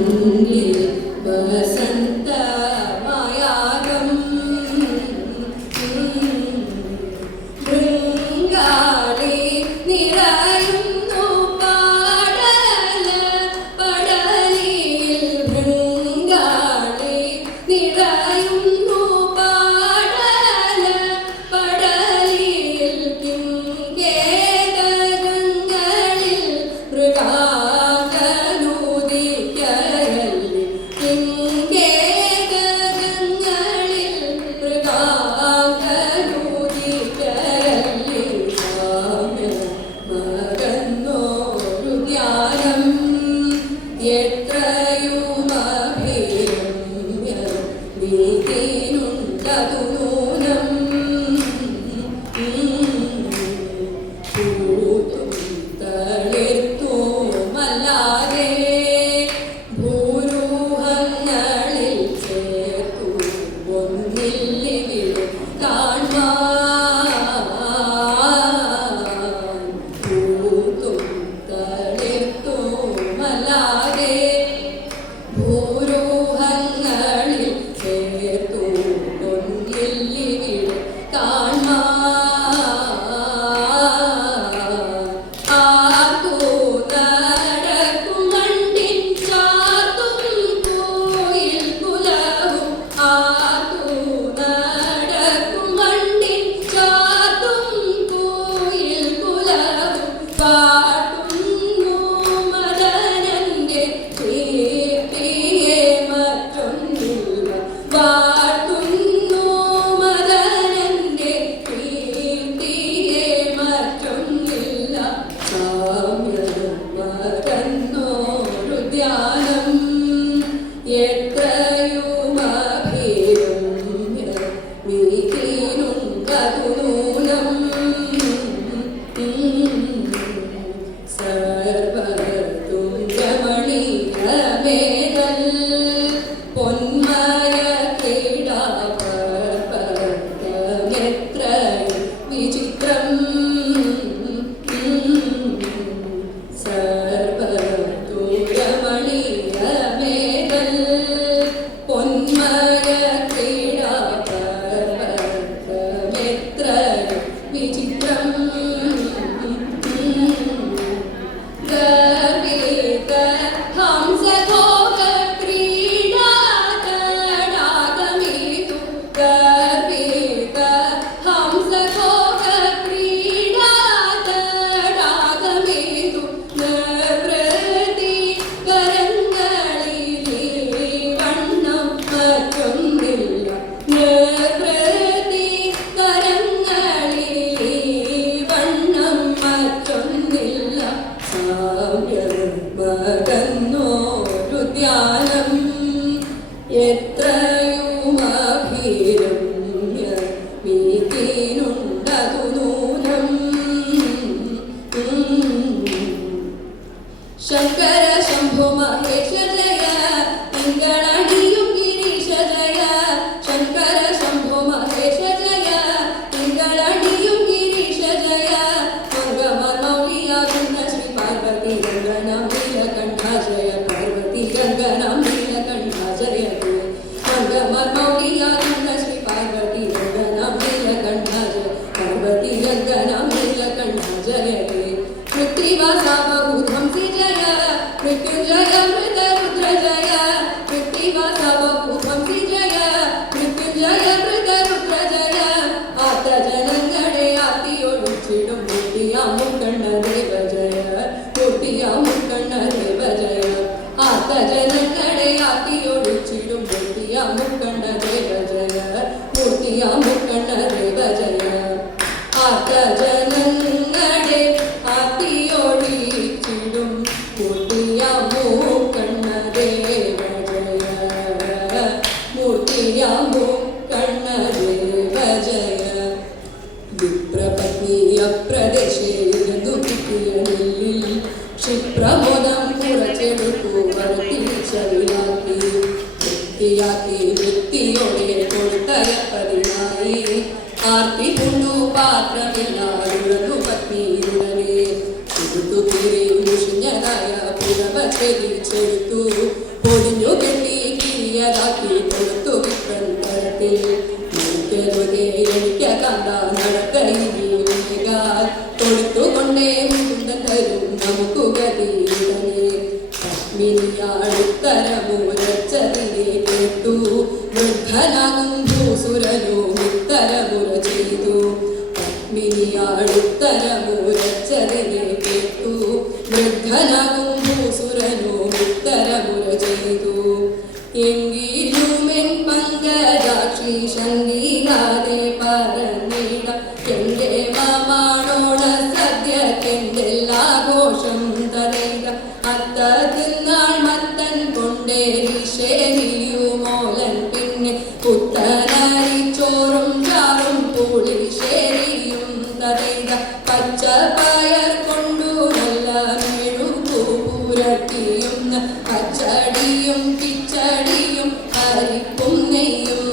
Aleluia. Good. ഓണമാണോണ സദ്യക്കെന്തെല്ലാഘോഷം പിന്നെ കിച്ചടിയും അരിപ്പും നെയ്യും